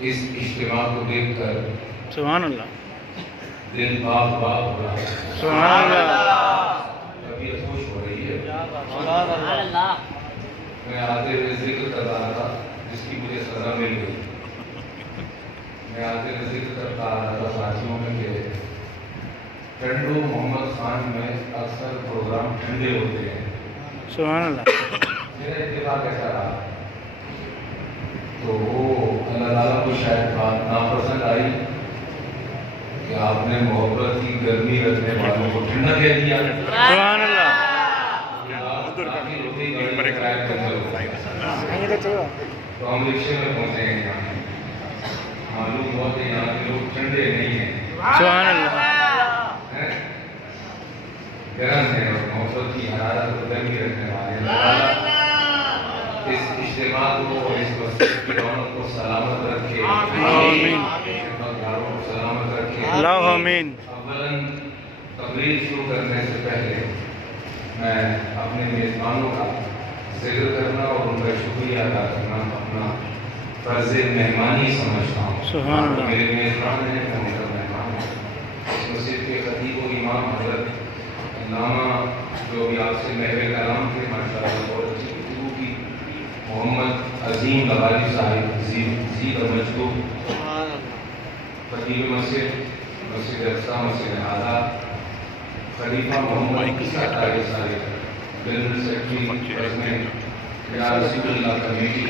اس اجتماع کو دیکھ کر سبحان اللہ، دل باغ باغ ہو رہا ہے، سبحان اللہ، طبیعت خوش ہو رہی ہے۔ سبحان اللہ، میں آتے ہوئے ذکر کر رہا تھا جس کی مجھے سزا مل گئی۔ میں آتے ہوئے ذکر کرتا آ رہا تھا ساتھیوں میں کہ ٹنڈو محمد خان میں اکثر پروگرام ٹھنڈے ہوتے ہیں۔ سبحان اللہ، میرا اتفاق ایسا رہا تو وہ اللہ تعالیٰ کو شاید بات ناپسند آئی کہ آپ نے محبت کی گرمی رکھنے والوں کو ٹھنڈا کہہ دیا۔ سبحان اللہ، تو ہم رکشے میں پہنچے ہیں یہاں، معلوم ہوا کہ یہاں کے لوگ ٹھنڈے نہیں ہیں، سبحان اللہ، گرم ہے اور محبت کی حرارت کو گرمی رکھنے والے ہیں۔ اللہ تعالیٰ اس اجتماع کو اور اس مسجد کی رونق کو سلامت رکھے، آمین، خدمتگاروں کو سلامت رکھے۔ اللہ آمین۔ اولاً تقریر شروع کرنے سے پہلے میں اپنے میزبانوں کا ذکر کرنا اور ان کا شکریہ ادا کرنا اپنا فرض مہمانی سمجھتا ہوں۔ سبحان اللہ، میرے میزبان ہیں، میں ان کا مہمان ہوں۔ اس مسجد کے خطیب و امام حضرت علامہ جو ابھی آپ سے محو کلام تھے، ماشاء اللہ بہت اچھی گفتگو کی، محمد عظیم لغاری صاحب زی مجدو، خطیب مسجد، مسجد اقصی، مسجد اعلیٰ، خلیفہ محمد عیسیٰ طاہر صاحب، جنرل سیکرٹری پریزیڈنٹ یا رسول اللہ کمیٹی،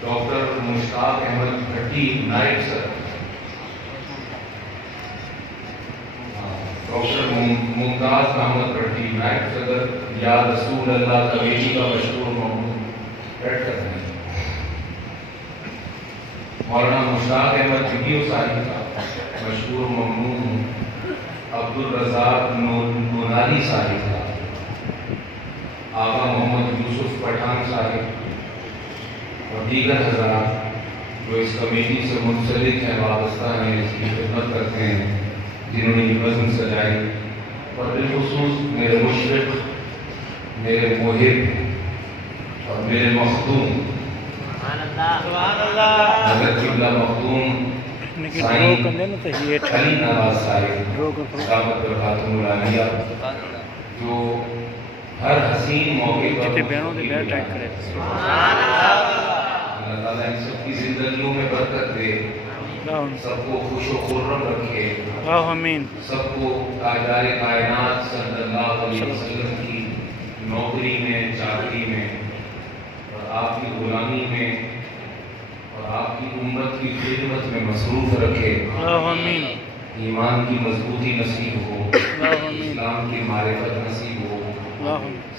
ڈاکٹر مشتاق احمد بھٹی نائب صدر، ڈاکٹر ممتاز احمد بھٹی نائب صدر یا رسول اللہ کمیٹی کا مشہور ممنون بیٹھ کر ہیں، مولانا مشتاق احمد بھٹی صاحب کا مشہور ممنون عبدالرزاق نوناری صاحب کا، آقا محمد یوسف پٹھان صاحب اور دیگر حضرات جو اس کمیٹی سے منسلک ہیں، وابستہ ہیں، اس کی خدمت کرتے ہیں، جنہوں نے یہ بزم سجائی، اور بالخصوص میرے مشرق، میرے محب اور میرے مخدوم حضرت قبلہ مخدوم سائیں علی نواز صاحب دامت برکاتہ العالیہ، جو ہر حسین موقع پر اللہ تعالیٰ ان سب کی زندگیوں میں برکت دے، سب کو خوش و خرم رکھے، آمین، سب کو تاجدار کائنات صلی اللہ علیہ وسلم کی نوکری میں، چاکری میں اور آپ کی غلامی میں اور آپ کی امت کی خدمت میں مصروف رکھے، آمین، ایمان کی مضبوطی نصیب ہو، اسلام کی معرفت نصیب ہو،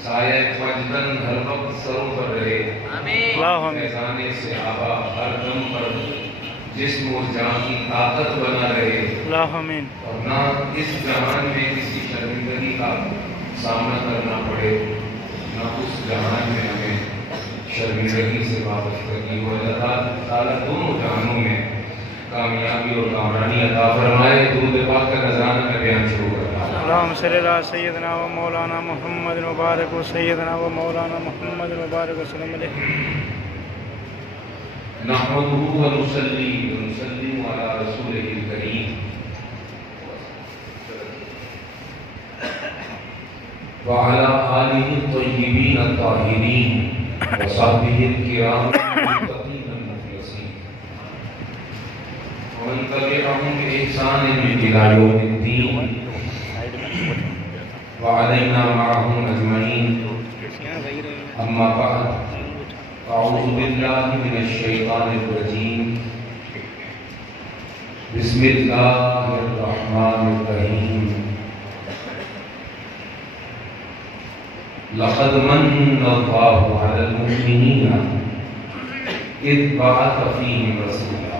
سایہ پنجتن ہر وقت سروں پر رہے، فیضان سے آبا ہر دم پر جسم و جان کی طاقت بنا رہے، اور نہ اس جہان میں کسی شرمندگی کا سامنا کرنا پڑے، نہ اس جہان میں ہمیں شرمندگی سے وابستگی ہو۔ اللہ تعالیٰ دونوں جہانوں میں کامیابی اور کامرانی عطا فرمائے۔ درود پاک کا نذرانہ میں بیان شروع کرتا ہوں۔ اللہم صلی اللہ سیدنا و مولانا محمد مبارک و سیدنا و مولانا محمد مبارک وسلم علیہ۔ نحمدہ و نصلی و نسلم علی رسولہ الکریم وعلی آلہ الطیبین الطاہرین وصحبہ الکرام المتقین المخلصین ومن تبعہم بإحسان إلی یوم الدین وعلینا معهم اجمعین۔ اما بعد، اعوذ باللہ من الشیطان الرجیم، بسم اللہ الرحمن الرحیم۔ لقد من اللہ علی المؤمنین اذ بعث فیہم رسولا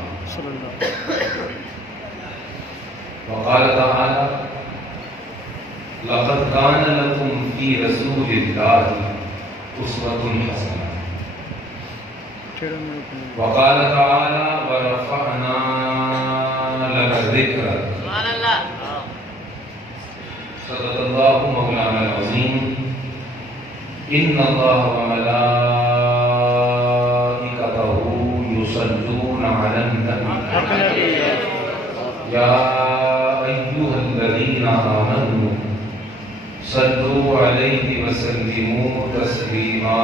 وقال تعالی لقد كان لكم في رسول الله أسوة حسنة وقال تعالى ورفعنا لك ذكرك صدق الله مولانا العظيم۔ إن الله وملائكته يصلون على النبي يا أيها الذين آمنوا صلوا عليه وسلموا تسلیما.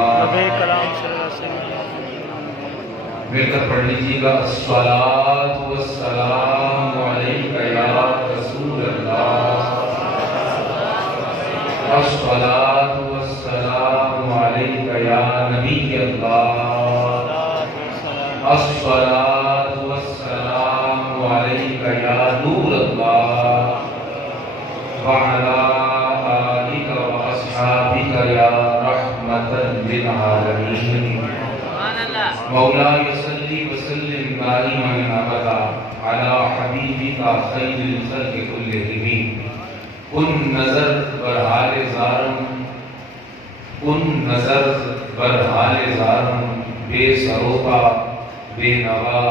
مل کر پڑھ لیجیے گا. الصلاۃ والسلام علیک یا رسول اللہ. الصلاۃ والسلام علیک یا نبی اللہ. الصلاۃ والسلام علیک یا نور اللہ. وعلی آلک واصحابک یا رحمتا للعالمین. مولاي صلی وسلم دائما ابدا على حبیبک خیر الخلق كلهم. کن نظر بر حال زارم، کن نظر بر حال زارم، بے سروپا بے نوا.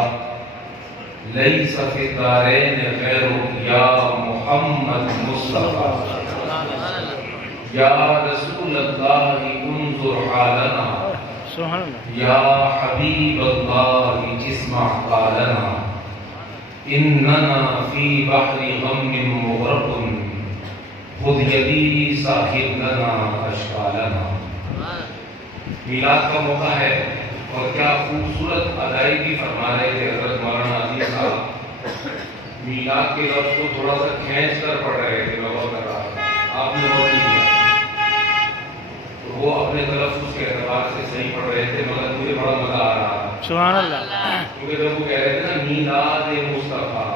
لیس فی الدارین غیرک یا محمد مصطفیٰ. یا رسول اللہ انظر حالنا یا حبیب اللہ اسمع قالنا. اننا فی بحر غم مغرق خذ یدی ساحل لنا اشکالنا. میلاد کا موقع ہے اور کیا خوبصورت ادائیگی فرما رہے تھے حضرت مولانا عزیز صاحب. میلاد کے لفظ کو تھوڑا سا کھینچ کر پڑھ رہے تھے. میں غور کر رہا تھا، آپ نے غور نہیں کیا. وہ اپنے تلفظ کے اعتبار سے صحیح پڑھ رہے تھے، مگر مجھے بڑا مزہ آ رہا تھا. سبحان اللہ. کیونکہ جب وہ کہہ رہے تھے نا میلاد مصطفیٰ،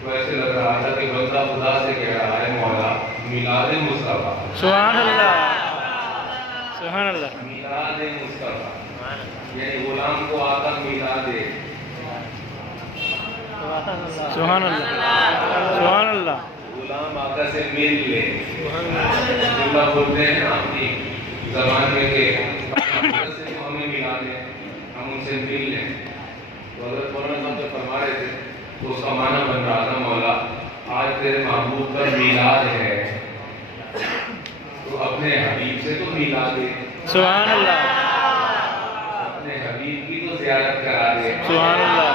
تو ایسے لگ رہا تھا کہ بندہ خدا سے کہہ رہا ہے مولا میلاد مصطفیٰ. سبحان اللہ. سبحان اللہ. میلاد مصطفیٰ یعنی غلام کو آقا میلاد دے. سبحان اللہ. سبحان اللہ. غلام آقا سے مل لے. جملہ بولتے ہیں نا اپنی زبان میں کہ ہمیں ملا دیں، ہم ان سے مل لیں. تو حضرت مولانا صاحب جب فرما رہے تھے تو اس کا معنی بن رہا تھا مولا آج تیرے محبوب کا میلاد ہے تو اپنے حبیب سے تو ملا دے. سبحان اللہ. اپنے حبیب کی تو زیارت کرا دے. سبحان اللہ.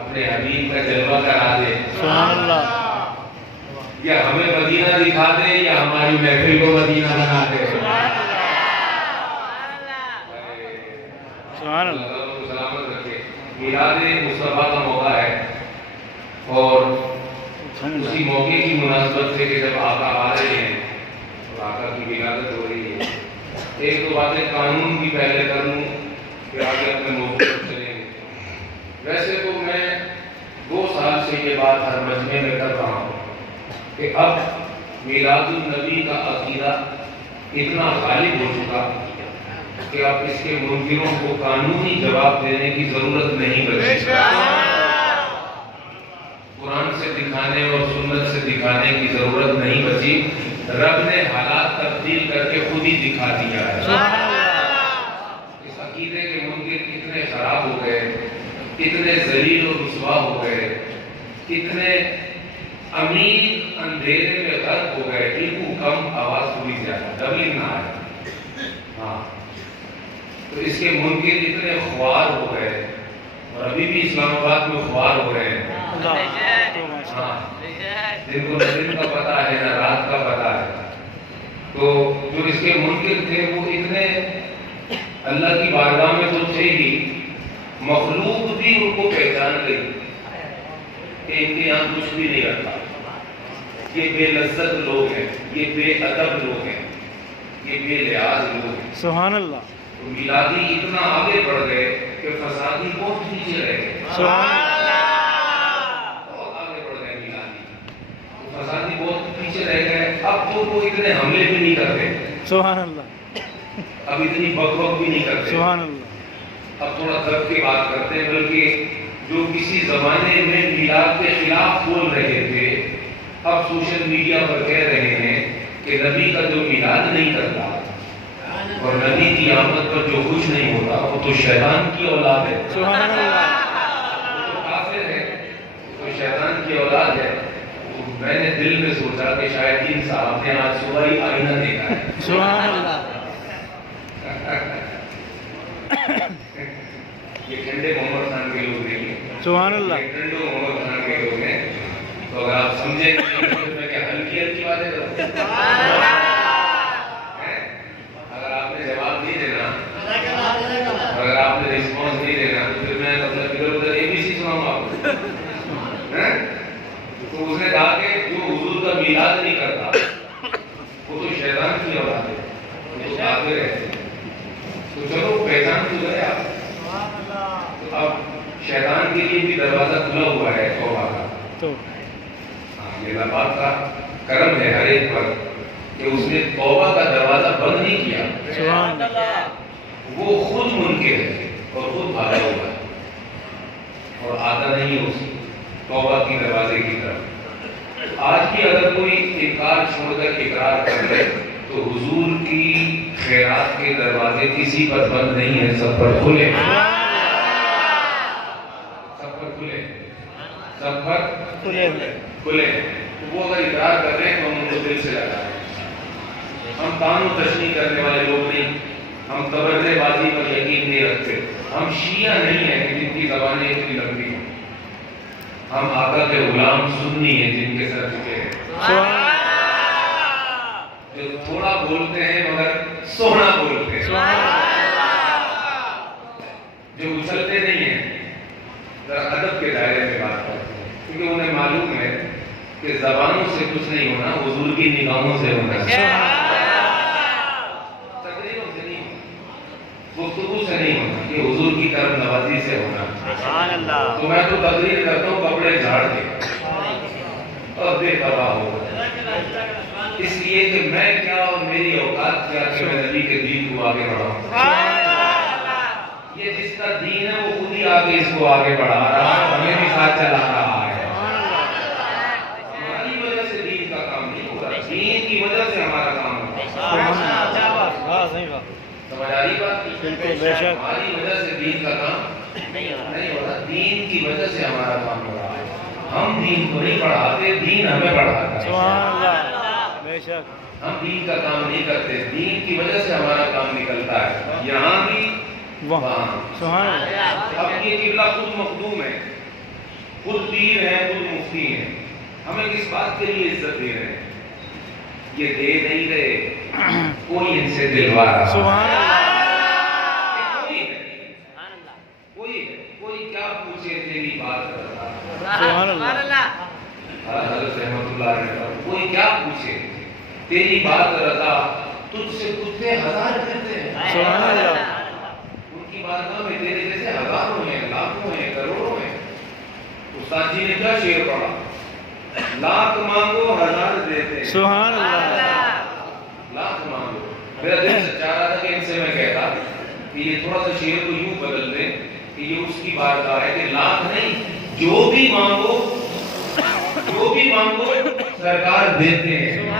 اپنے حبیب کا جلوہ کرا دے. سبحان اللہ. یا ہمیں مدینہ دکھا دے یا ہماری محفل کو مدینہ بنا دے. سبحان اللہ. سلامت رکھے. میلاد مصطفیٰ کا موقع ہے اور اسی موقع کی مناسبت سے کہ جب آقا آ رہے ہیں اور آقا کی ولادت ہو رہی ہے. ایک دو باتیں قانون کی پہلے کر لوں کہ آگے اپنے موقع پر چلیں گے. ویسے تو میں 2 سال سے یہ بات ہر مجمع میں کر رہا ہوں کہ اب میلاد النبی کا عقیدہ اتنا غالب ہو چکا کہ اب اس کے منکروں کو قانونی جواب دینے کی ضرورت نہیں بچی. قرآن سے دکھانے اور سنت سے دکھانے کی ضرورت نہیں بچی. رب نے حالات تبدیل کر کے خود ہی دکھا دیا ہے. اس عقیدے کے منکر اتنے خراب ہو گئے، اتنے ذلیل و رسوا ہو گئے، اتنے امیر اندھیرے میں غرق ہو گئے. ان کو کم آواز تھوڑی زیادہ ڈبلنگ نہ آئے. ہاں تو اس کے منکر اتنے خوار ہو گئے اور ابھی بھی اسلام آباد میں خوار ہو رہے ہیں. ہاں جن کو نہ دن کا پتہ ہے نہ رات کا پتہ ہے. تو جو اس کے منکر تھے وہ اتنے اللہ کی بارگاہ میں تو تھے ہی، مخلوق بھی ان کو پہچان گئی کہ ان کے یہاں کچھ بھی نہیں رکھا. یہ بے لذت لوگ ہیں، یہ بے ادب لوگ ہیں، یہ بے لحاظ لوگ ہیں. سبحان اللہ. تو میلادی اتنا آگے بڑھ گئے کہ فسادی بہت پیچھے رہ گئے. سبحان اللہ. بہت آگے بڑھ گئے میلادی. فسادی بہت پیچھے رہ گئے. اب تو وہ اتنے حملے بھی نہیں کرتے. سبحان اللہ. اب اتنی بک بک بھی نہیں کرتے. سبحان اللہ. اب تھوڑا دب کے بات کرتے ہیں، بلکہ جو کسی زمانے میں میلاد کے خلاف بول رہے تھے اب سوشل میڈیا پر کہہ رہے ہیں کہ نبی کا جو میلاد نہیں کرتا اور نبی کی آمد پر جو خوش نہیں ہوتا وہ تو شیطان کی اولاد ہے. سبحان اللہ. وہ تو کافر ہے، وہ تو شیطان کی اولاد ہے. میں نے دل میں سوچا کہ شاید ان صاحب نے آج صبح ہی آئینہ دیکھا ہے. سبحان اللہ. یہ کہنے ٹھنڈے محمد خان کے لوگ نہیں ہیں، سبحان اللہ یہ ٹھنڈو محمد خان کے لوگ ہیں. تو اگر آپ سمجھیں گے تو میں کیا ہلکی ہلکی باتیں کروں؟ اگر آپ نے جواب نہیں دینا، اگر آپ نے رسپانس نہیں دینا تو پھر میں مطلب ادھر ادھر ABC سناؤں گا آپ کو. تو اس نے کہا کہ جو حضور کا میلاد نہیں کرتا وہ تو شیطان کی اولاد ہے، وہ تو کافر ہے. تو چلو پہچان تو گئے آپ. تو اب شیطان کے لیے بھی دروازہ کھلا ہوا ہے توبہ کا. تو یہ اللہ پاک کا کرم ہے ہر ایک پر کہ اس نے توبہ کا دروازہ بند نہیں کیا. سبحان اللہ وہ خود منکر ہے اور خود بھاگا ہوا ہے اور آتا نہیں ہے اس توبہ کی دروازے کی طرف. آج بھی اگر کوئی انکار چھوڑ کر اقرار کر لے تو حضور کی خیرات کے دروازے کسی پر بند نہیں ہیں، سب پر کھلے، سب پر کھلے، سب پر کھلے. وہ اگر اقرار کر رہے ہیں تو ہم ان کو دل سے لگا رہے ہیں. ہم تان و تشنیع کرنے والے لوگ نہیں، ہم تبرے بازی پر یقین نہیں رکھتے. ہم شیعہ نہیں ہیں کہ جن کی زبانیں اتنی لمبی ہیں. ہم آقا کے غلام سنی ہیں جن کے سر جھکے ہیں، جو تھوڑا بولتے ہیں مگر سونا بولتے ہیں، جو اچھلتے نہیں ہیں، ذرا ادب کے دائرے میں بات کرتے ہیں کیونکہ انہیں معلوم ہے کہ زبانوں سے کچھ نہیں ہونا، حضور کی نگاہوں سے ہونا ہے. تقریروں سے نہیں ہونا، گفتگو سے نہیں ہونا، یہ حضور کی طرف نوازی سے ہونا. تو میں تو تقریر کرتا ہوں کپڑے جھاڑ کے اور بے پرواہ ہو، اس لیے کہ میں کیا اور میری اوقات کیا کہ میں نبی کے دین کو آگے بڑھاؤں. یہ جس کا دین ہے وہ خود ہی آگے اس کو آگے بڑھا رہا ہے، ہمیں بھی ساتھ چلا رہا ہے. ہماری وجہ سے دین کا کام نہیں ہو رہا، دین کی وجہ سے ہمارا کام ہو رہا ہے. سمجھ آ رہی بات؟ ہماری وجہ سے دین کا کام نہیں ہو رہا، دین کی وجہ سے ہمارا کام ہو رہا ہے. ہم دین کو نہیں پڑھاتے، دین ہمیں پڑھاتا ہے. ہم دین کا کام نہیں کرتے، دین کی وجہ سے ہمارا کام نکلتا ہے، یہاں بھی وہاں. اب یہ قبلہ خود مخدوم ہے، خود پیر ہے، خود مفتی ہے. ہمیں کس بات کے لیے عزت دے رہے ہیں؟ یہ دے نہیں رہے، کوئی ان سے دلوا رہا. کوئی کیا پوچھے تیری بات کرتا. حضرت رحمت اللہ علیہ وسلم کوئی کیا پوچھے تیری بات رضا، تجھ سے کتے ہزار کرتے ہیں. ان کی بارگاہ میں تیرے جیسے ہزاروں ہیں، لاکھوں ہیں، کروڑوں ہیں. استاد جی نے کیا شعر پڑھا؟ لاکھ مانگو ہزار دیتے ہیں. سبحان اللہ. لاکھ مانگو. میرا دل چاہ رہا تھا کہ ان سے میں کہتا کہ یہ تھوڑا سا شعر کو یوں بدل دیں کہ یہ اس کی بارگاہ ہے کہ لاکھ نہیں، جو بھی مانگو سرکار دیتے ہیں.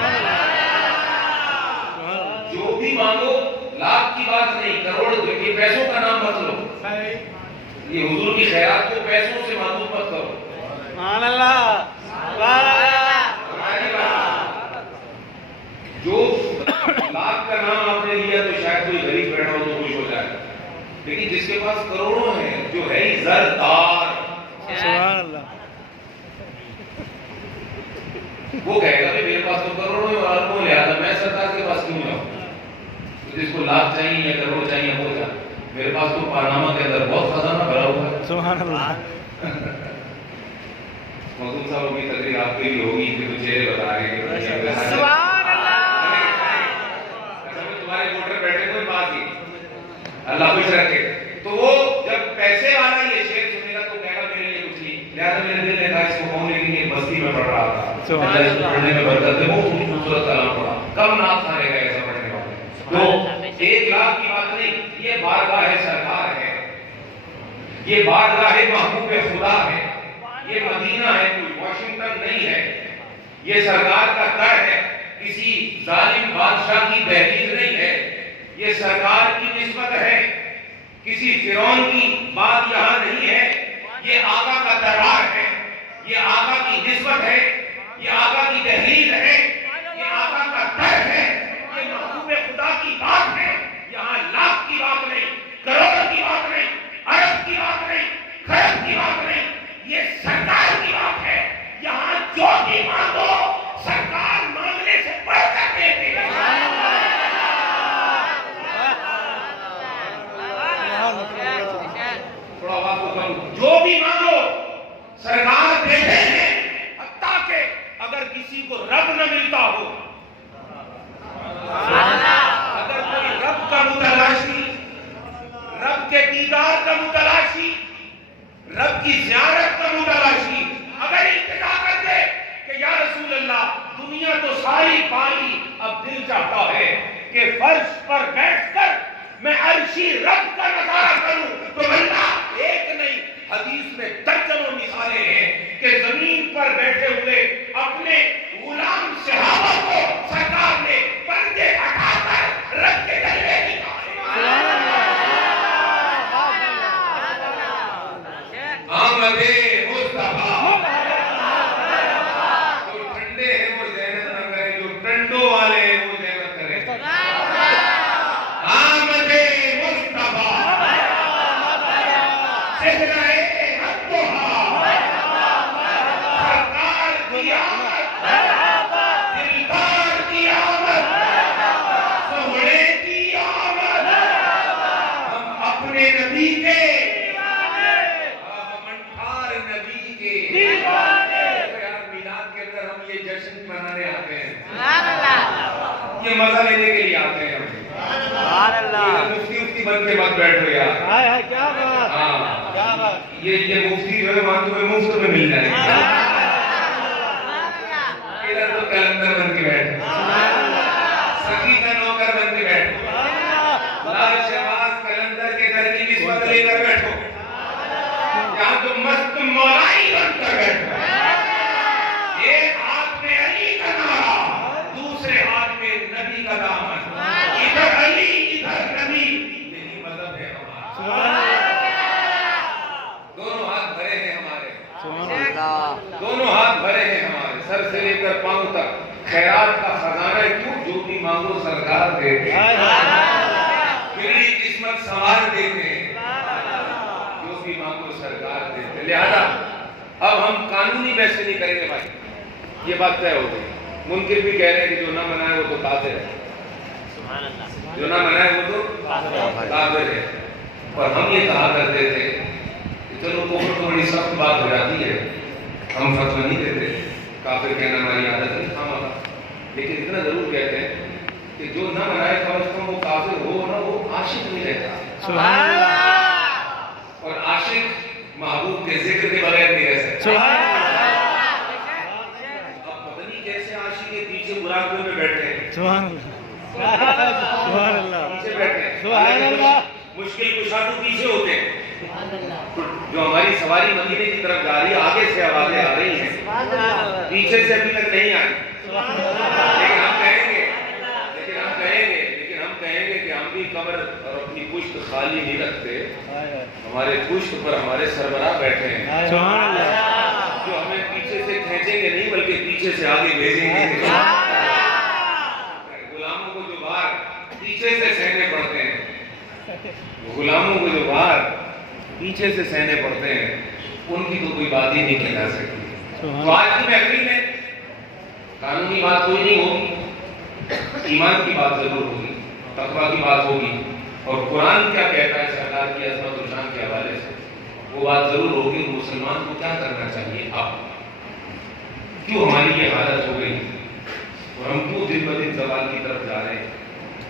جو بھی مانگو، لاکھ کی بات نہیں، کروڑ. یہ پیسوں کا نام مت لو، یہ حضور کی خیرات کو پیسوں سے معلوم مت کرو. جو لاکھ کا نام آپ نے لیا تو شاید کوئی غریب بیٹھا ہو تو خوش ہو جائے، لیکن جس کے پاس کروڑوں ہیں، جو ہے ہی زردار، وہ کہے گا کہ میرے پاس تو کروڑوں ہیں اور اربوں ہیں، لہٰذا میں سرکار کے پاس کیوں جاؤں؟ جس کو لاکھ چاہیے یا کروڑ چاہیے وہ جائے. میرے پاس تو پاناما کے اندر بہت خزانہ بھرا ہوا ہے. سبحان اللہ. مخدوم صاحب کی تقریر آپ کے لیے ہوگی کہ چہرے بتا رہے ہیں تمہارے ووٹر بیٹھے کوئی بات نہیں، اللہ خوش رکھے. تو وہ جب پیسے والا یہ شعر سنے گا تو کہے گا میرے لیے کچھ نہیں. لہٰذا میرے دل نے کہا اس کو کہوں، لیکن یہ بستی میں پڑھ رہا تھا، پڑھنے میں برکت ہے. وہ خوبصورت کلام پڑھا، کم نام کھانے گا ایسا پڑھنے والے. تو 1 لاکھ کی بات نہیں، یہ بارگاہ سرکار ہے، یہ بارگاہ محبوب خدا ہے، یہ مدینہ ہے، کوئی واشنگٹن نہیں ہے. یہ سرکار کا در ہے، کسی ظالم بادشاہ کی دہلیز نہیں ہے. یہ سرکار کی نسبت ہے، کسی فرعون کی بات یہاں نہیں ہے. یہ آقا کا دربار ہے، یہ آقا کی نسبت ہے، یہ آقا کی دہلیز ہے، یہ آقا کا در ہے، یہ محبوب خدا کی بات ہے. یہاں لاکھ کی بات نہیں، کروڑ کی بات نہیں، ارب کی بات نہیں. جو بھی مانگو سرکار دیتے ہیں، حتیٰ کہ اگر کسی کو رب نہ ملتا ہو، اگر کوئی رب کا متلاشی، رب کے دیدار کا متلاشی، رب کی زیارت کا متلاشی اگر التجا کر دے کہ یا رسول اللہ دنیا تو ساری پائی، اب دل چاہتا ہے کہ فرش پر بیٹھ کر میں عرشی رب کا نظارہ کروں، تو اللہ ایک نہیں حدیث میں درجنوں مثالیں ہیں کہ زمین پر بیٹھے ہوئے اپنے غلام صحابہ کو سرکار نے پردے ہٹا کر رب کے جلوے دکھائے۔ آمد مصطفیٰ، جو ٹھنڈے ہیں وہ زحمت نہ کریں، جو ٹنڈوں والے ہیں وہ زحمت کریں۔ آمد مصطفیٰ، صحرائے حقہ، سرکار کی آمد، دلدار کی آمد، سہرے کی آمد، ہم اپنے نبی کے منانے آتے ہیں، یہ مزہ لینے کے لیے آتے ہیں ہم۔ مفتی بن کے مت بیٹھو یار، یہ مفتی جو ہے وہاں تمہیں مفت میں مل جائے گا، ادھر تو کلندر بن کے بیٹھو، سخی کا نوکر بن کے بیٹھو، لال شہباز کلندر کے گھر کی نسبت لے کر بیٹھو، یہاں تو مست مولائی بن کر بیٹھو، ایک ہاتھ میں علی کا نعرہ، دوسرے ہاتھ میں نبی کا دامن، ادھر علی ادھر نبی، یہی مذہب ہے ہمارا۔ دونوں ہاتھ بھرے ہیں ہمارے، دونوں ہاتھ بھرے ہیں ہمارے، سر سے لے کر پاؤں تک خیرات کا خزانہ کیوں، جو بھی مانگو سرکار دیتے ہیں، پھری قسمت سنوار دیتے ہیں، جو بھی مانگو سرکار دیتے ہیں۔ لہذا اب ہم قانونی بحث نہیں کریں گے بھائی، یہ بات طے ہو گئی۔ منکر بھی کہہ رہے ہیں کہ جو نہ منائے وہ تو کافر ہے، جو نہ منائے وہ تو کافر ہے، اور ہم یہ کہا کرتے تھے کہ چلو کفر تو بڑی سخت بات ہو جاتی ہے، ہم فتویٰ نہیں دیتے، کافر کہنا ہماری عادت نہیں خامخواہ، لیکن اتنا ضرور کہتے ہیں کہ جو نہ منائے فرض کو وہ کافر ہو نہ، وہ عاشق نہیں رہتا، اور عاشق محبوب کے ذکر کے بغیر نہیں رہ سکتا۔ میں بیٹھے ہیں، سبحان اللہ، پیچھے بیٹھے ہیں، سبحان اللہ، مشکل کشا تو پیچھے ہوتے ہیں، جو ہماری سواری مدینے کی طرف جا رہی ہے آگے سے آوازیں آ رہی ہیں، پیچھے سے ابھی تک نہیں آئی، لیکن ہم کہیں گے کہ ہم بھی قبر اور اپنی پشت خالی نہیں رکھتے، ہمارے پشت پر ہمارے سربراہ بیٹھے ہیں، جو ہمیں پیچھے سے کھینچیں گے نہیں بلکہ پیچھے سے آگے بھیجیں گے۔ غلاموں کو جو بار پیچھے سے سہنے پڑتے ہیں، غلاموں کو جو بار پیچھے سے سہنے پڑتے ہیں، ان کی تو کوئی بات ہی نہیں کی جا سکتی۔ تو آج کی محفل میں قانونی بات کوئی نہیں ہوگی، ایمان کی بات ضرور ہوگی، تقویٰ کی بات ہوگی، اور قرآن کیا کہتا ہے سرکار کی عظمت و شان کے حوالے سے وہ بات ضرور ہوگی۔ مسلمان کو کیا کرنا چاہیے، اب کیوں ہماری یہ حالت ہو گئی، اور ہم کیوں دن بدن زوال کی طرف جا رہے ہیں،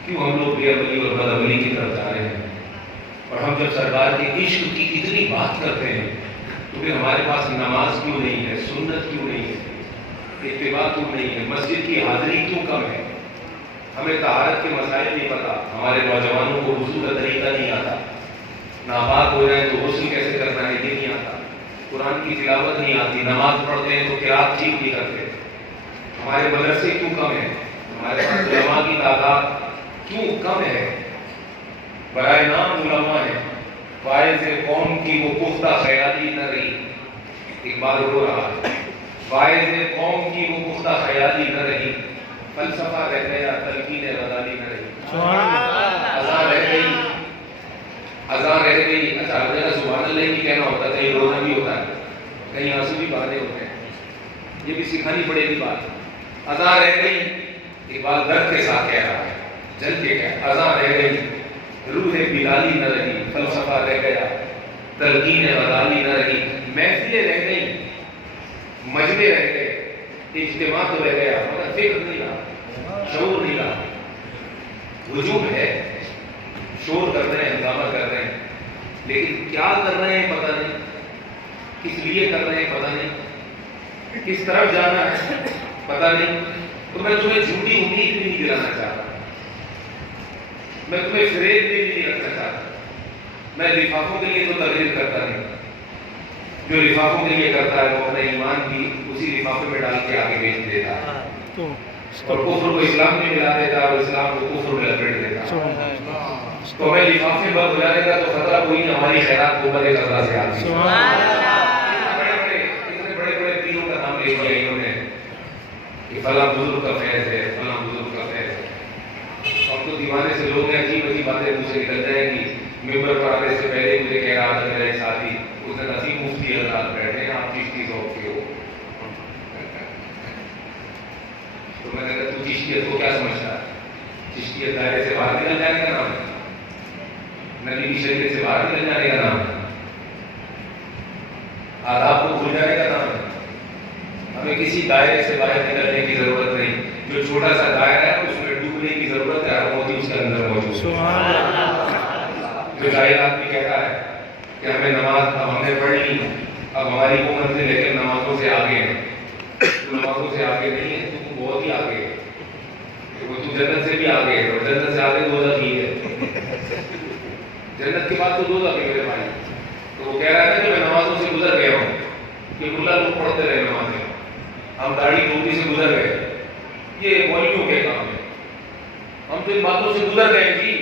کیوں ہم لوگ بے عملی اور بد عملی کی طرف جا رہے ہیں، اور ہم جب سرکار کے عشق کی اتنی بات کرتے ہیں تو پھر ہمارے پاس نماز کیوں نہیں ہے، سنت کیوں نہیں ہے، اتباع کیوں نہیں ہے، مسجد کی حاضری کیوں کم ہے، ہمیں طہارت کے مسائل نہیں پتا، ہمارے نوجوانوں کو وضو کا طریقہ نہیں آتا، ناپاک ہو جائے تو غسل کیسے کرنا ہے یہ نہیں آتا، قرآن کی تلاوت نہیں آتی، نماز پڑھتے ہیں تو قرات ٹھیک نہیں کرتے، ہمارے مدرسے کیوں کم ہیں، ہمارے پاس علماء کی تعداد کیوں کم ہے، برائے نام علماء ہیں، باعث قوم کی وہ پختہ خیالی نہ رہی، اقبال رو رہا ہے، باعث قوم کی وہ پختہ خیالی نہ رہی، فلسفہ رہ گیا تلقین غزالی نہ رہی، اذان رہ گئی، اذان رہ گئی، اچھا ہر جگہ سبحان اللہ ہی کہنا ہوتا ہے، کہیں رونا بھی ہوتا ہے، کہیں آنسو بھی بہانے ہوتے ہیں، یہ بھی سکھانی پڑے گی بات، اذان رہ گئی، اقبال درد کے ساتھ کہہ رہا ہے، جل کے کہہ، اذان رہ گئی، روح بلالی نہ رہی، فلسفہ رہ گیا تلقین غزالی نہ رہی، محفلیں رہ گئی، مجمع رہ گئے، اجتماع تو رہ گیا مگر فکر نہیں رہا، شعور نہیں رہا۔ ہجوم ہے، شور کر رہے ہیں، ہنگامہ کر رہے ہیں، لیکن کیا کر رہے ہیں پتہ نہیں، کس لیے کر رہے ہیں پتہ نہیں، کس طرف جانا ہے پتہ نہیں۔ تو میں تمہیں جھوٹی امید بھی نہیں دلانا چاہتا، میں تمہیں فریب بھی نہیں رکھنا چاہتا۔ میں لفافوں کے لیے تو تقریر کرتا نہیں، جو لفافوں کے لیے کرتا ہے وہ اپنا ایمان بھی اسی لفافے میں ڈال کے آگے بیچ دیتا ہے، اور کفر کو اسلام میں ملا دیتا ہے اور اسلام کو کفر میں لپیٹ دیتا ہے۔ تو میں لفافے بند ہو جانے کا تو خطرہ کوئی نہیں، ہماری خیرات کو بڑے خطرہ سے آتی ہے۔ اتنے بڑے بڑے پیروں کا نام لے دیا انہوں نے کہ فلاں بزرگ کا فیض ہے، فلاں بزرگ کا فیض ہے۔ اب تو دیوانے سے لوگ ہیں، عجیب عجیب باتیں مجھ سے نکل جائیں گی۔ ممبر پر آنے سے پہلے مجھے کہہ رہا تھا میرا ایک ساتھی، اس نے نسیم مفتی حضرات بیٹھے ہیں، آپ چشتی ذوق کے ہو۔ تو میں نے کہا تو چشتیت کو کیا سمجھتا ہے؟ چشتیت دائرے سے باہر نکل جانے کا نام ہے، نبی کی شریعت سے باہر نکل جانے کا نام ہے، آداب کو بھول جانے کا نام ہے۔ ہمیں کسی دائرے سے باہر نکلنے کی ضرورت نہیں، جو چھوٹا سا دائرہ ہے اس میں ڈوبنے کی ضرورت ہے، ہر موتی اس کے اندر موجود ہے۔ جو جاہل آدمی کہتا ہے کہ ہمیں نماز اب ہم نے پڑھ لی، اب ہماری وہ منزل ہے کہ نمازوں سے آگے ہے، تو نمازوں سے آگے نہیں ہے، تو بہت ہی آگے ہے، تو جنت سے بھی آگے ہے، اور جنت سے آگے دوزخ ہی ہے، جنت کے بعد تو دوزخ ہے میرے بھائی۔ تو وہ کہہ رہا تھا کہ میں نمازوں سے گزر گیا ہوں، کہ ملا لوگ پڑھتے رہے نمازیں، ہم داڑھی ٹوپی سے گزر گئے، یہ مولویوں کے کام ہے، ہم تو ان باتوں سے گزر گئے جی،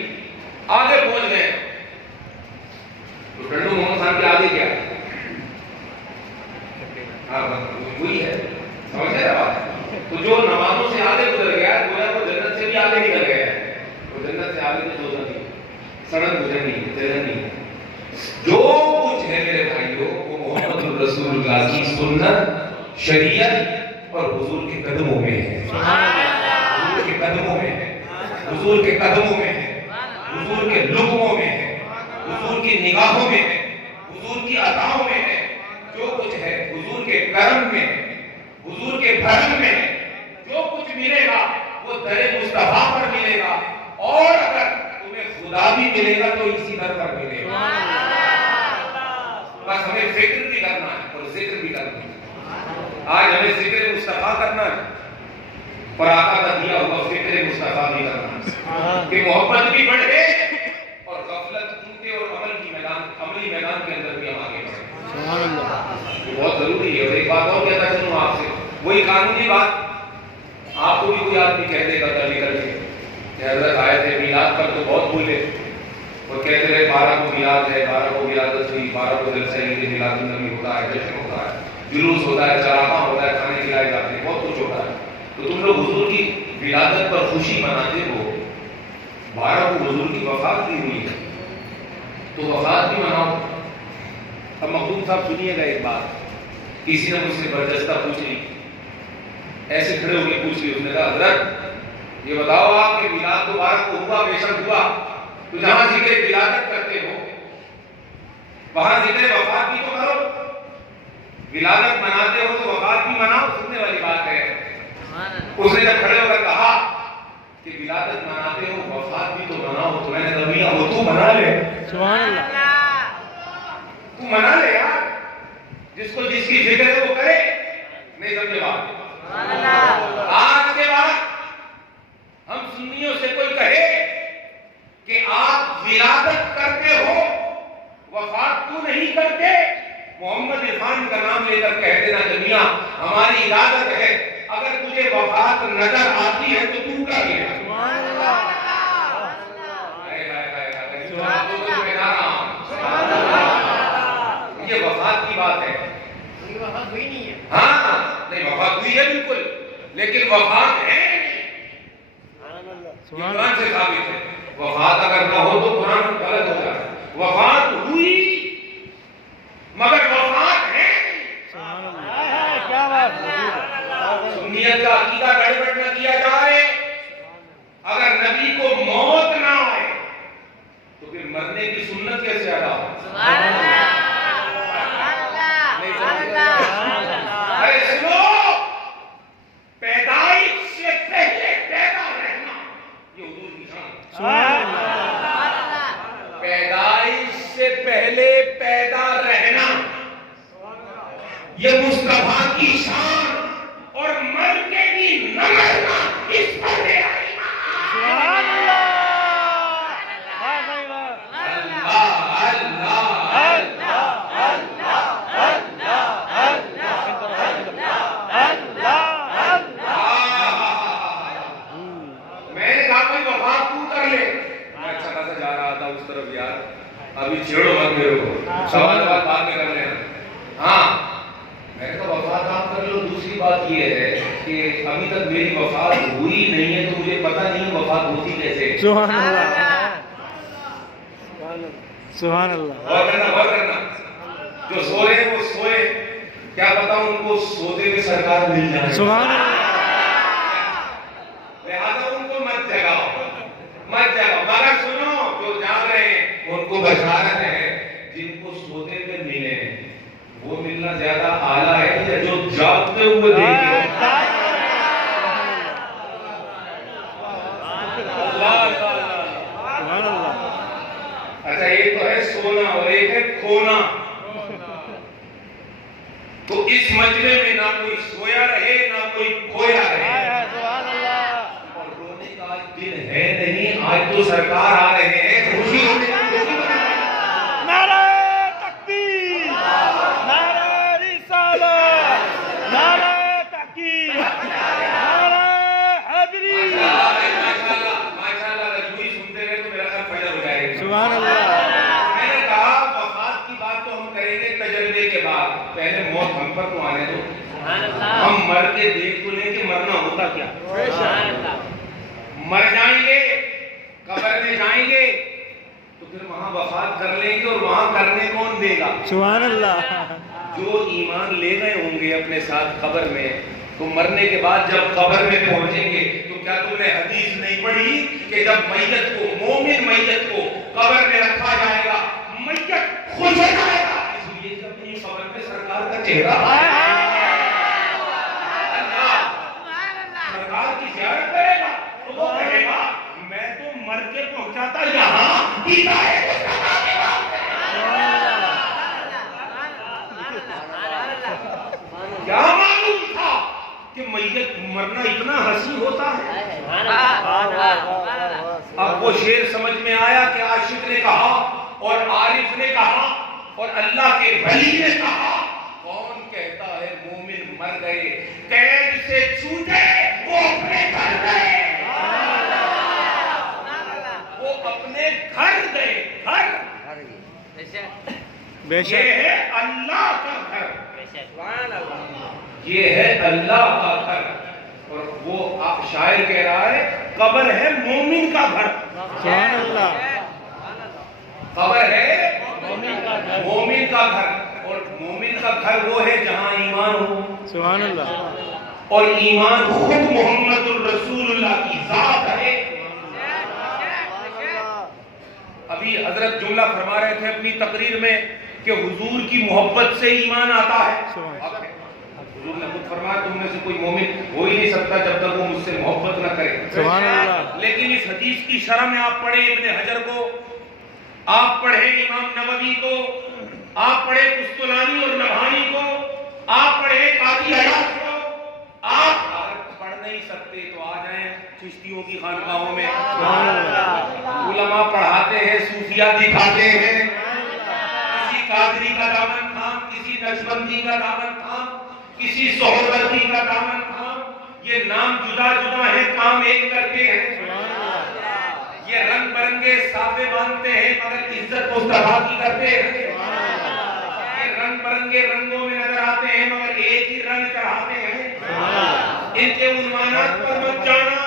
آگے پہنچ گئے۔ تو ٹنڈو محمد خان کے آگے کیا ہے؟ ہاں وہی ہے، سمجھ گئے بات؟ تو جو نمازوں سے آگے گزر گیا ہے گویا وہ جنت سے بھی آگے نکل گیا ہے، وہ جنت سے آگے تو دوزخ نہیں، سڑک گزرنی ہے، جنت نہیں۔ جو کچھ ہے میرے بھائیوں وہ محمد رسول اللہ کی سنت، شریعت اور حضور کے قدموں میں ہے، حضور کے قدموں میں ہے، حضور کے قدموں میں ہے، حضور کے لقموں میں ہے، حضور کی نگاہوں میں ہے، حضور کی عطاؤں میں ہے، جو کچھ ہے حضور کے کرم میں ہے، حضور کے بھرم میں ہے۔ جو کچھ ملے گا وہ در مصطفیٰ پر ملے گا، اور اگر تمہیں خدا بھی ملے گا تو اسی در پر ملے گا۔ بس ہمیں فکر بھی کرنا ہے اور ذکر بھی کرنا ہے۔ آج ہمیں ذکر مصطفیٰ کرنا ہے اور آقا کا دیا ہوا فکر مصطفیٰ بھی کرنا ہے کہ محبت بھی بڑھے اور غفلت ٹوٹے اور عملی میدان کے اندر بھی ہم آگے بڑھیں۔ یہ بہت ضروری ہے۔ اور ایک بات اور کہتا چلوں آپ سے، وہی قانونی بات آپ کو بھی کوئی آدمی کہہ دے گا کبھی کبھی کہ حضرت آئے تھے میلاد پر تو بہت بولے اور کہتے رہے 12 کو میلاد ہے، 12 کو ولادت ہوئی، 12 کو جلسہ عید میلاد النبی ہوتا ہے، جشن ہوتا ہے، جلوس ہوتا ہے، چراغاں ہوتا ہے، کھانے کھلائے جاتے ہیں، بہت کچھ ہوتا ہے۔ تو تم لوگ حضور کی ولادت پر خوشی مناتے ہو، 12 کو حضور کی وفات بھی ہوئی ہے تو وفات بھی مناؤ۔ اب مخدوم صاحب سنیے گا ایک بات، کسی نے مجھ سے برجستہ پوچھ لی، ایسے کھڑے ہو کے پوچھ لی، اس نے کہا حضرت یہ بتاؤ آپ کہ میلاد تو 12 کو ہوا، بے شک ہوا، تو جہاں ذکر ولادت کرتے ہو وہاں ذکر وفات بھی تو کرو، ولادت مناتے ہو تو وفات بھی مناؤ۔ سننے والی بات ہے۔ اس نے جب کھڑے ہو کر کہا کہ ولادت مناتے ہو وفات بھی تو مناؤ، تو میں نے کہا میاں وہ تو منا لے، سبحان اللہ، تو منا لے یار، جس کو جس کی فکر ہے وہ کرے۔ نہیں سمجھے بات؟ آج کے بعد ہم سنیوں سے کوئی کہے کہ آپ ولادت کرتے ہو وفات کیوں نہیں کرتے، محمد عرفان کا نام لے کر کہہ دینا کہ میاں ہماری اجازت ہے، اگر تجھے وفات نظر آتی ہے تو تو کر لے۔ یہ وفات کی بات ہے، ہاں نہیں وفات ہوئی ہے بالکل، لیکن وفات ہے قرآن سے ثابت ہے۔ وفات اگر نہ ہو تو قرآن غلط ہو جائے۔ وفات ہوئی مگر وفات ہے، کیا بات ہے۔ سنیت کا عقیدہ گڑبڑ نہ کیا جائے، اگر نبی کو موت نہ آئے تو پھر مرنے کی سنت کیسے ادا ہو؟ یہ مصطفیٰ کی شان اور مر کے بھی نہ مرنا اس پر ہے ایمان۔ سبحان اللہ، میں نے کہا کوئی وفات تو کر لے، میں اچھا خاصا جا رہا تھا اس طرف یار، ابھی چھیڑو مت میرے کو، سوال بعد میں کر لینا۔ ہاں میں نے کہا وفات آپ کر لو، دوسری بات یہ ہے کہ ابھی تک میری وفات ہوئی نہیں ہے تو مجھے پتہ نہیں وفات ہوتی کیسے۔ سبحان اللہ، سبحان اللہ، غور کرنا، جو سوئے وہ سوئے، کیا پتا ان کو سوتے ہوئے سرکار مل جائے۔ سبحان اللہ، لہذا ان کو مت جگاؤ، مگر سنو جو جاگ رہے ہیں ان کو بشارت ہے، جن کو سوتے ہوئے ملے وہ ملنا زیادہ اعلیٰ ہے یا جو جاگتے ہوئے دیکھے۔ اچھا ایک تو ہے سونا اور ایک ہے کھونا، تو اس مجمع میں نہ کوئی سویا رہے نہ کوئی کھویا رہے، اور رونے کا آج دن ہے نہیں، آج تو سرکار آ رہے ہیں، خوشی ہونے کی خوشی منائیں۔ نعرہ تکبیر، نعرہ رسالت، نعرہ تحقیق، نعرہ حیدری۔ ماشاءاللہ رجوعی سنتے رہے تو میرا خیال فائدہ ہو جائے گا۔ سبحان اللہ، میں نے کہا وفات کی بات تو ہم کریں گے تجربے کے بعد، پہلے موت ہم پر تو آنے دو، ہم مر کے دیکھ تو لیں کہ مرنا ہوتا کیا۔ مر جائیں گے، قبر میں جائیں گے تو پھر وہاں وفات کر لیں گے، اور وہاں کرنے کون دے گا؟ سبحان اللہ، جو ایمان لے گئے ہوں گے اپنے ساتھ قبر میں، تو مرنے کے بعد جب قبر میں پہنچیں گے تو کیا تم نے حدیث نہیں پڑھی کہ جب میت کو، مومن میت کو قبر میں رکھا جائے گا، میت خوش ہو جائے گا، اس لیے کہ اپنی قبر میں سرکار کا چہرہ سرکار کی زیارت کرے گا، تو وہ کہے گا میں تو مر کے پہنچاتا یہاں پیتا ہے۔ کیا معلوم تھا کہ میت مرنا اتنا حسین ہوتا ہے؟ اب وہ شعر سمجھ میں آیا کہ عاشق نے کہا اور عارف نے کہا اور اللہ کے ولی نے کہا، کون کہتا ہے مومن مر گئے، قید سے چھوٹے وہ اپنے گھر گئے، وہ اپنے گھر گئے، گھر بے یہ شک، ہے اللہ کا گھر، یہ ہے اللہ کا گھر، اور وہ شاعر کہہ رہا ہے قبر ہے مومن کا گھر۔ سبحان اللہ، قبر ہے مومن کا گھر، اور مومن کا گھر وہ ہے جہاں ایمان ہو، سبحان اللہ، اور ایمان خود محمد الرسول اللہ کی ذات ہے۔ ابھی حضرت جملہ فرما رہے تھے اپنی تقریر میں کہ حضور کی محبت سے ایمان آتا ہے۔ حضور نے خود فرمایا تم میں سے کوئی مومن ہو ہی نہیں سکتا جب تک وہ مجھ سے محبت نہ کرے۔ سبحان اللہ، لیکن اس حدیث کی شرح میں آپ پڑھیں ابن حجر کو، آپ پڑھیں امام نووی کو، آپ پڑھیں قسطلانی اور نبھانی کو، آپ پڑھیں قاضی عیاض کو، آپ اگر پڑھ نہیں سکتے تو آ جائیں چشتیوں کی خانقاہوں میں، علماء پڑھاتے ہیں، صوفیہ دکھاتے ہیں، کسی قادری کا دامن تھام، کسی نقشبندی کا دامن تھام، کسی سہروردی کا دامن تھام، یہ نام جدا جدا ہے، کام ایک کرتے ہیں، یہ رنگ برنگے صافے باندھتے ہیں مگر عزت مصطفیٰ کی کرتے ہیں، یہ رنگ برنگے رنگوں میں نظر آتے ہیں مگر ایک ہی رنگ چڑھاتے ہیں۔ ان کے عنوانات پر مت جانا،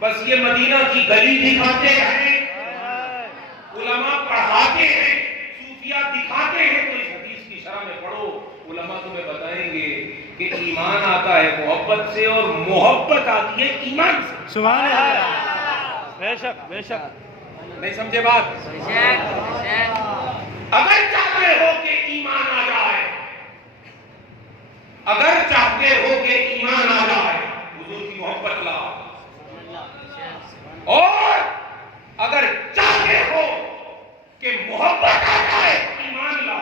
بس یہ مدینہ کی گلی دکھاتے ہیں، علماء پڑھاتے ہیں، صوفیہ دکھاتے ہیں، تو اس حدیث کی شرح میں پڑھو، علماء تمہیں بتائیں گے کہ ایمان آتا ہے محبت سے اور محبت آتی ہے ایمان سے۔ سبحان اللہ، بے شک، بے شک، نہیں سمجھے بات؟ اگر چاہتے ہو کہ ایمان آ جائے، اگر چاہتے ہو کہ ایمان آ جائے، حضور کی محبت لاؤ، اور اگر چاہتے ہو کہ محبت آ جائے ایمان لاؤ۔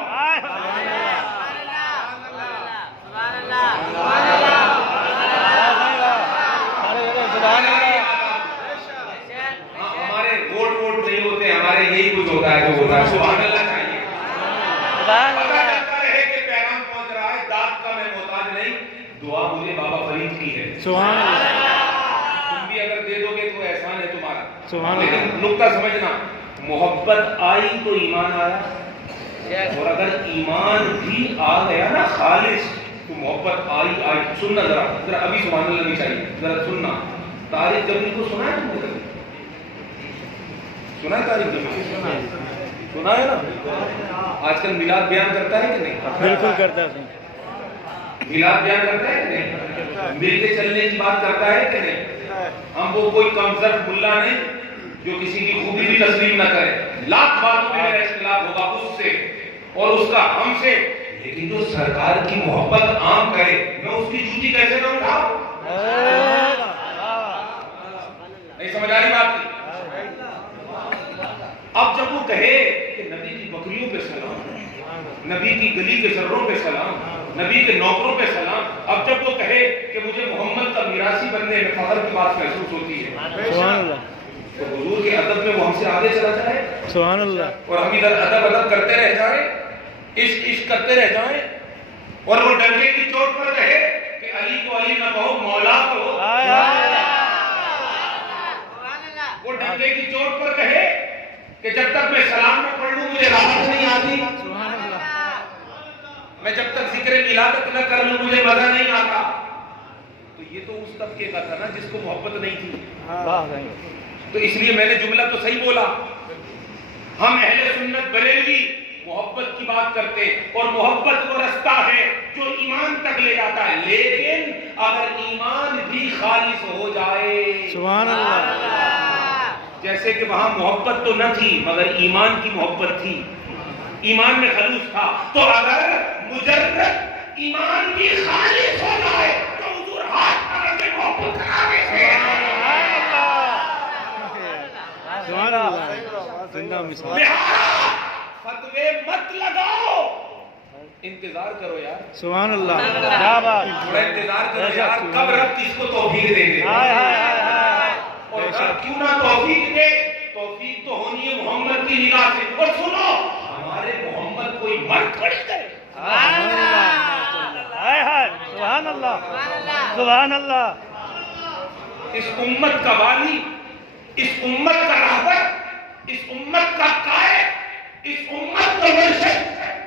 سبحان اللہ، تم بھی اگر دے دو گے تو احسان ہے تمہارا. سبحان اللہ. لیکن نکتہ سمجھنا، محبت آئی تو ایمان آیا، اور اگر ایمان بھی آ گیا نا خالص تو محبت آئی. سننا ذرا ابھی سبحان اللہ نہیں چاہیے، ذرا سننا. طارق جمیل کو سنا ہے تم نے؟ سنا ہے طارق جمیل؟ سنا ہے نا؟ آج کل میلاد بیان کرتا ہے کہ نہیں؟ بالکل کرتا ہے. میلاد بیان کرتا ہے کہ نہیں؟ مل کے چلنے کی بات کرتا ہے کہ نہیں؟ ہم وہ کوئی کمزور ملا نہیں جو کسی کی خوبی بھی تسلیم نہ کرے. لاکھ باتوں میں میرا اختلاف ہوگا اس سے اور اس کا ہم سے، لیکن جو سرکار کی محبت عام کرے میں اس کی جوتی کیسے نہ اٹھاؤں؟ نہیں سمجھ آ رہی بات کی؟ اب جب وہ کہے کہ نبی کی بکریوں پہ سلام، نبی کی گلی کے سروں پہ سلام، نبی کے نوکروں پہ سلام، اب جب وہ کہے کہ مجھے محمد کا میراثی بننے میں فخر کی بات محسوس ہوتی ہے، سبحان اللہ، تو حضور کے ادب میں وہ ہم سے آگے چلا جائے سبحان اللہ. اور ہم ادھر ادب کرتے رہ جائیں، عشق کرتے رہ جائیں، اور وہ ڈنڈے کی چوٹ پر کہے کہ علی کو علی نہ کہو مولا کہو. وہ ڈنڈے کی چوٹ پر کہے کہ جب تک میں سلام نہ پڑھ لوں مجھے راحت نہیں آتی، میں جب تک ذکر میلاد نہ کر لوں مجھے مزہ نہیں آتا. تو یہ تو اس طبقے کا تھا نا جس کو محبت نہیں تھی. تو اس لیے میں نے جملہ تو صحیح بولا. ہم اہل سنت بریلوی محبت کی بات کرتے، اور محبت وہ رستہ ہے جو ایمان تک لے جاتا ہے. لیکن اگر ایمان بھی خالص ہو جائے، سبحان اللہ، جیسے کہ وہاں محبت تو نہ تھی مگر ایمان کی محبت تھی، ایمان میں خلوص تھا، تو اگر مجرد ایمان بھی خالص ہو جائے تو حضور ہاتھ پکڑ کے محبت کرانے سے. سبحان اللہ، زندہ مثال. فتوے مت لگاؤ، انتظار کرو یار. سبحان اللہ، کیا بات. تھوڑا انتظار کرو یار، کب رب کس کو توفیق دیں گے. اور رب کیوں نہ توفیق دے، توفیق تو ہونی ہے محمد کی نگاہ سے. اور سنو، ہمارے محمد کوئی مر تھوڑی گئے. سبحان اللہ، سبحان اللہ. اس امت کا والی، اس امت کا رہبر، اس امت کا قائد، اس امت کا مرشد،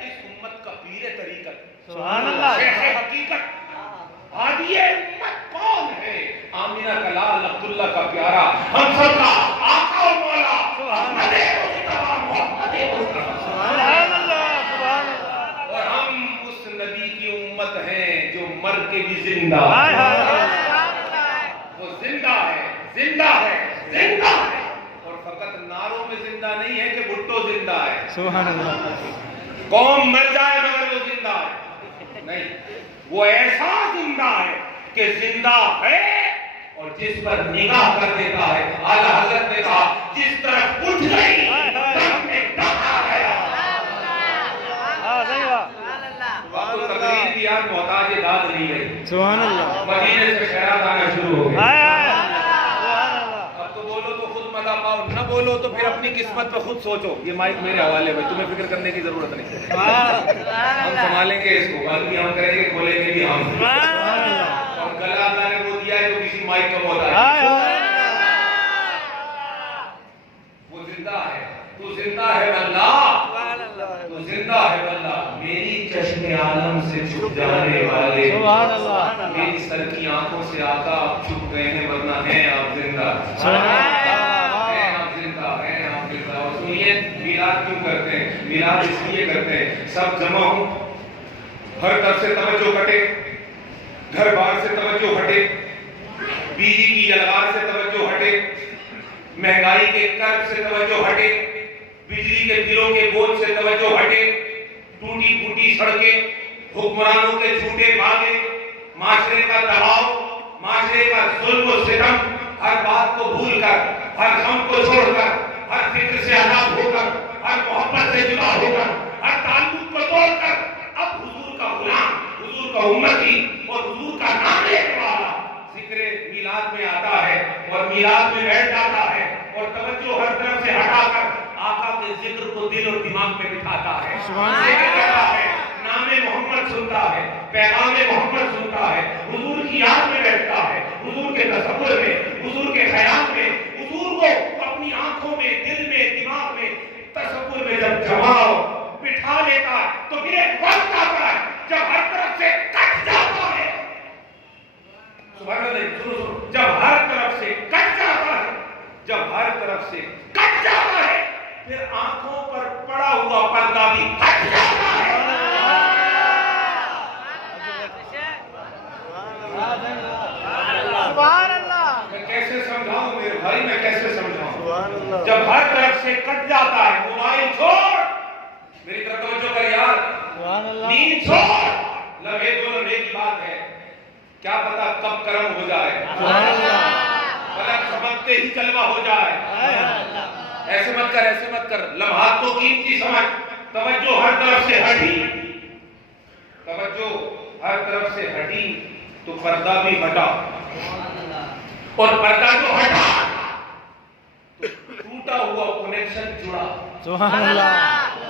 اس امت کا پیر طریقت، سبحان اللہ، شیخ حقیقت، ہادی امت کون ہے؟ آمینہ کا لال، عبداللہ کا پیارا، ہم سب کا آقا و مولا محمد مصطفیٰ، محمد مصطفیٰ. سبحان اللہ، سبحان اللہ. اور ہم اس نبی کی امت ہیں جو مر کے بھی زندہ ہے. وہ زندہ ہے، زندہ ہے، زندہ ہے. اور فقط ناروں میں زندہ نہیں ہے کہ بھٹو زندہ ہے. سبحان اللہ. قوم مر جائے مگر وہ زندہ ہے نہیں، وہ ایسا زندہ ہے کہ زندہ ہے، اور جس پر نگاہ کر دیتا ہے. اعلیٰ حضرت نے کہا جس طرف اٹھ گئی دم میں دم آ گیا. تو تقریر بھی یار محتاج داد نہیں رہی. سبحان اللہ، مدینے سے خیرات آنا شروع ہو گئے. اب تو بولو تو خود مزہ پاؤ، نہ بولو تو پھر اپنی قسمت پہ خود سوچو. یہ مائک میرے حوالے میں، تمہیں فکر کرنے کی ضرورت نہیں. ہم سنبھالیں گے اس کو، بات بھی ہم کریں گے، کھولیں گے بھی ہم. اور گلا اللہ نے وہ دیا ہے جو کسی مائک کا ہوتا ہے. وہ زندہ ہے، تو زندہ ہے واللہ، تو زندہ ہے واللہ. میری چشم عالم سے چھپ جانے والے، سبحان اللہ، میری سر کی آنکھوں سے آقا آپ چھپ گئے ہیں، ورنہ ہیں آپ زندہ. سبحان اللہ. ہیں آپ زندہ، ہیں آپ زندہ. اور سنیے، میلاد کیوں کرتے ہیں؟ میلاد اس لیے کرتے ہیں سب جمع ہوں، ہر طرف سے توجہ ہٹے، گھر بار سے توجہ ہٹے، بیوی کی یلغار سے توجہ ہٹے، مہنگائی کے کرب سے توجہ ہٹے، بجلی کے بلوں کے بوجھ سے توجہ ہٹے، ٹوٹی پھوٹی سڑکیں، حکمرانوں کے جھوٹے وعدے، معاشرے کا دباؤ، معاشرے کا ظلم و ستم، ہر بات کو بھول کر، ہر غم کو چھوڑ کر، ہر فکر سے آزاد ہو کر، ہر محبت سے جدا ہو کر، ہر تعلق کو توڑ کر اب حضور کا غلام، حضور کا امتی اور حضور کا نام لینے والا ذکر میلاد میں آتا ہے اور میلاد میں بیٹھ جاتا ہے اور توجہ ہر طرف سے ہٹا کر آقا کے ذکر کو دل اور دماغ میں بٹھاتا ہے. ذکر کرتا ہے، نام محمد سنتا ہے، پیغام محمد سنتا ہے، حضور کی یاد میں بیٹھتا ہے. حضور کے تصور میں، حضور کے خیال میں، حضور کو اپنی آنکھوں میں، دل میں، دماغ میں، تصور میں جب جماؤ بٹھا لیتا ہے تو پھر ایک وقت آتا ہے جب ہر طرف سے کٹ جاتا ہے. سبحان اللہ. سنو جب ہر طرف سے کٹ جاتا ہے، جب ہر طرف سے کٹ جاتا ہے پھر آنکھوں پر پڑا ہوا پردہ بھی ہٹ جاتا ہے. میں کیسے سمجھاؤں میرے بھائی، میں کیسے سمجھاؤں؟ جب ہر طرف سے کٹ جاتا ہے، موبائل چھوڑ، میری طرف توجہ کر یار، نیند چھوڑ، لمحے دو لمحے کی بات ہے، کیا پتا کب کرم ہو جائے، فلک چمکتے ہی جلوہ ہو جائے. ایسے مت کر، ایسے مت کر، لمحات کو قیمتی سمجھ. توجہ ہر طرف سے ہٹی، توجہ ہر طرف سے ہٹی تو پردہ بھی ہٹا، اور پردہ جو ہٹا تو ٹوٹا ہوا کنیکشن جڑا. سبحان اللہ.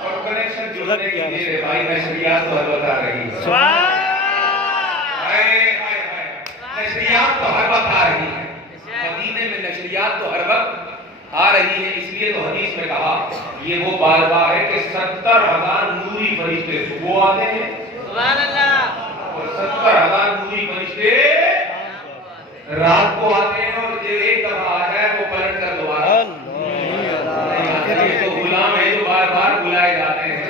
اور کنیکشن جڑنے کے لیے بھائی نشریات تو ہر وقت آ رہی ہے. نشریات تو ہر وقت آ رہی ہے. مدینے میں نشریات تو ہر وقت آ رہی ہے. اس لیے تو حدیث میں کہا یہ وہ بارگاہ ہے کہ 70,000 نوری فرشتے صبح آتے ہیں اور 70,000 نوری فرشتے رات کو آتے ہیں، اور جو ایک دفعہ آ جائے وہ پلٹ کر دوبارہ تو غلام ہے جو بار بار بلائے جاتے ہیں،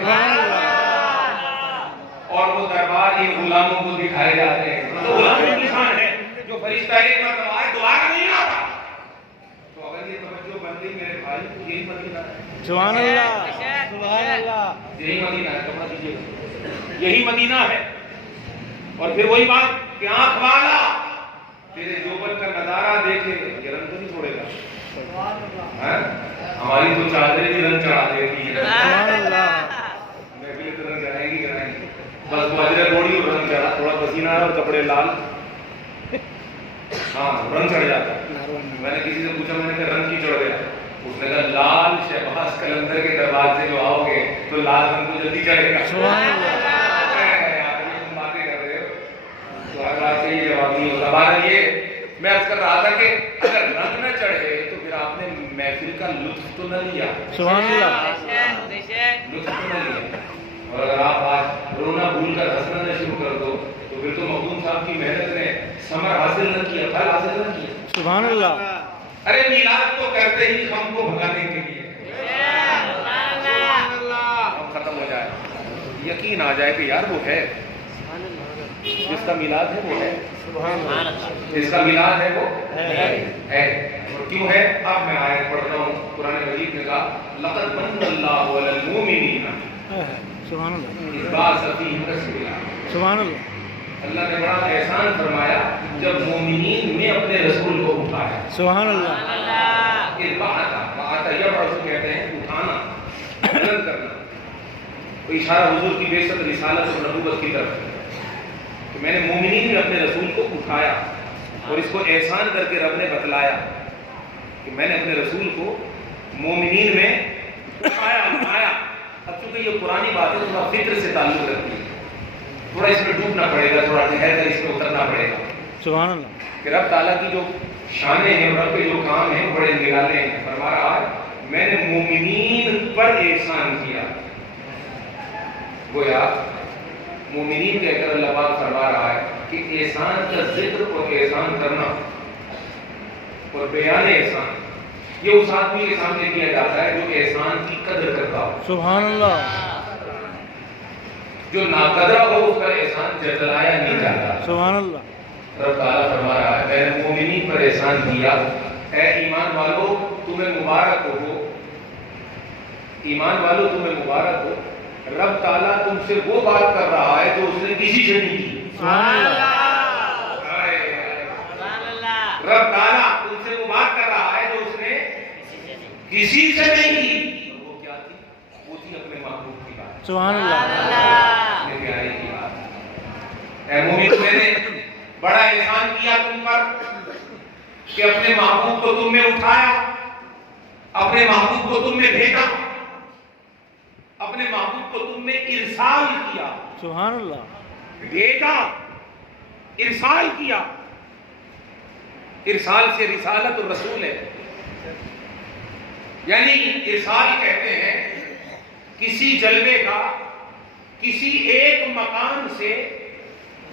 اور وہ دربار ہی غلاموں کو دکھائے جاتے ہیں. تو غلام کی شان ہے جو فرشتہ ایک مرتبہ آئے دوبارہ نہیں آتا. تو اگر یہ توجہ بن گئی میرے بھائی، یہی مدینہ ہے. سبحان اللہ. سبحان اللہ. یہی مدینہ ہے. کپڑا دیجیے، یہی مدینہ ہے. اور پھر وہی بات کہ آنکھ والا تیرے جوبن کا نظارہ دیکھے یہ رنگ تو نہیں چھوڑے گا. ہماری تو چادریں بھی رنگ چڑھا دیتی ہے. محفلیں تو رنگ چڑھائیں گی کرائیں گی، بس وہ اجرے روڑی اور رنگ چڑھا، تھوڑا پسینہ ہے اور کپڑے لال، ہاں رنگ چڑھ جاتا ہے. میں نے کسی سے پوچھا، میں نے کہا رنگ کی چڑھ گیا؟ اس نے کہا لال شہباز قلندر کے دربار سے جو آؤ گے تو لال رنگ تو جلدی چڑھے گا. تم باتیں کر رہے ہو تو ہر بات سے یہ جواب نہیں ہوتا. بہرحال یہ میں عرض کر رہا تھا کہ اگر رنگ نہ چڑھے تو پھر آپ نے محفل کا لطف تو نہ لیا. سبحان اللہ. لطف تو نہ لیا. اور اگر آپ آج رونا بھول کر ہنسنا نہ شروع کر دو تو پھر تو مخدوم صاحب کی محنت نے ثمر حاصل نہ کیا، پھل حاصل نہ کیا. سبحان اللہ. ارے میلاد تو کرتے ہی ہم کو بھگانے کے لیے، ہم ختم ہو جائے، یقین آ جائے کہ یار وہ ہے جس کا میلاد ہے وہ ہے، جس کا میلاد ہے وہ ہے. اور کیوں ہے؟ اب میں آیت پڑھتا ہوں. قرآن مجید نے کہا لقد من اللہ علی المؤمنین سبحان اللہ. اذ بعث فیہم رسولا. سبحان اللہ. اللہ نے بڑا احسان فرمایا جب مومنین نے اپنے رسول کو اٹھایا. سبحان اللہ. بات کہتے ہیں اٹھانا، بلند کرنا. تو اشارہ حضور کی بعثت، رسالت اور نبوت کی طرف کہ میں نے مومنین میں اپنے رسول کو اٹھایا. اور اس کو احسان کر کے رب نے بتلایا کہ میں نے اپنے رسول کو مومنین میں اٹھایا. اب چونکہ یہ پرانی بات ہے تھوڑا فکر سے تعلق رکھتی ہے، تھوڑا اس میں ڈوبنا پڑے گا، تھوڑا ٹھہر کر اس میں اترنا پڑے گا. سبحان اللہ. کہ رب تعالیٰ کی جو شانیں ہیں، رب کے جو کام ہیں بڑے نرالے ہیں. فرما رہا ہے میں نے مومنین پر احسان کیا. گویا مومنین کہہ کر اللہ پاک فرما رہا ہے کہ احسان کا ذکر اور احسان کرنا اور بیان احسان یہ اس آدمی کے سامنے کیا جاتا ہے جو احسان کی قدر کرتا ہو. سبحان اللہ. جو ناقدرہ ہو اس پر احسان جتلایا نہیں جاتا. سبحان اللہ. رب تعالیٰ فرما رہا ہے میں نے مومنین پر احسان کیا. اے ایمان والو تمہیں مبارک ہو، ایمان والو تمہیں مبارک ہو. رب تعالیٰ تم سے وہ بات کر رہا ہے جو اس نے کسی سے نہیں کی. سبحان اللہ. رب تعالیٰ تم سے وہ بات کر رہا ہے جو اس نے کسی سے نہیں کی. وہ کیا تھی؟ وہ تھی اپنے محبوب کی بات. سبحان اللہ. اپنے پیارے کی بات. اے مومن میں نے بڑا احسان کیا تم پر کہ اپنے محبوب کو تم میں اٹھایا، اپنے محبوب کو تم میں بھیجا، اپنے محبوب کو تم میں ارسال کیا. سبحان اللہ. بھیجا، ارسال کیا. ارسال سے رسالت الرسول ہے، یعنی ارسال کہتے ہیں کسی جلوے کا کسی ایک مقام سے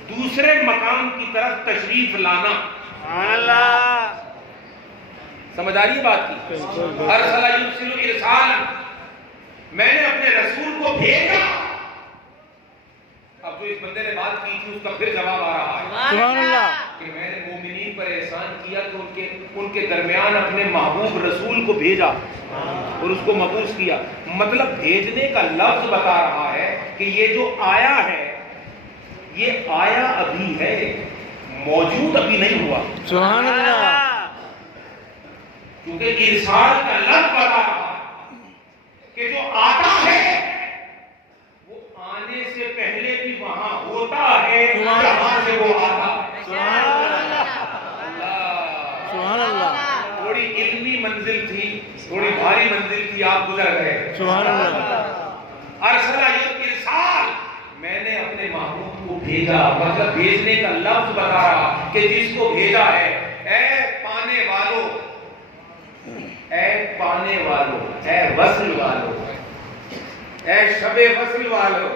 دوسرے مقام کی طرف تشریف لانا۔ اللہ سمجھ آ رہی ہے بات کی؟ ارسل یرسل ارسالا، میں نے اپنے رسول کو بھیجا۔ اب جو اس بندے نے بات کی تھی اس کا پھر جواب آ رہا ہے، سبحان اللہ، کہ میں نے مومنین پر احسان کیا کہ ان کے درمیان اپنے محبوب رسول کو بھیجا اور اس کو مبعوث کیا۔ مطلب بھیجنے کا لفظ بتا رہا ہے کہ یہ جو آیا ہے یہ آیا ابھی ہے، موجود ابھی نہیں ہوا۔ سبحان اللہ، کیونکہ ارسال کا لفظ بتا رہا ہے کہ جو آتا ہے وہ آنے سے پہلے بھی وہاں ہوتا ہے جہاں سے وہ آتا ہے۔ سبحان اللہ، تھوڑی علمی منزل تھی، تھوڑی بھاری منزل تھی، آپ گزر گئے۔ سبحان اللہ، ارسلہ ارسال، میں نے اپنے محبوب کو بھیجا، مطلب بھیجنے کا لفظ بتا رہا کہ جس کو بھیجا ہے، اے پانے والو، اے پانے والو، اے وصل والو، اے شب وصل والو،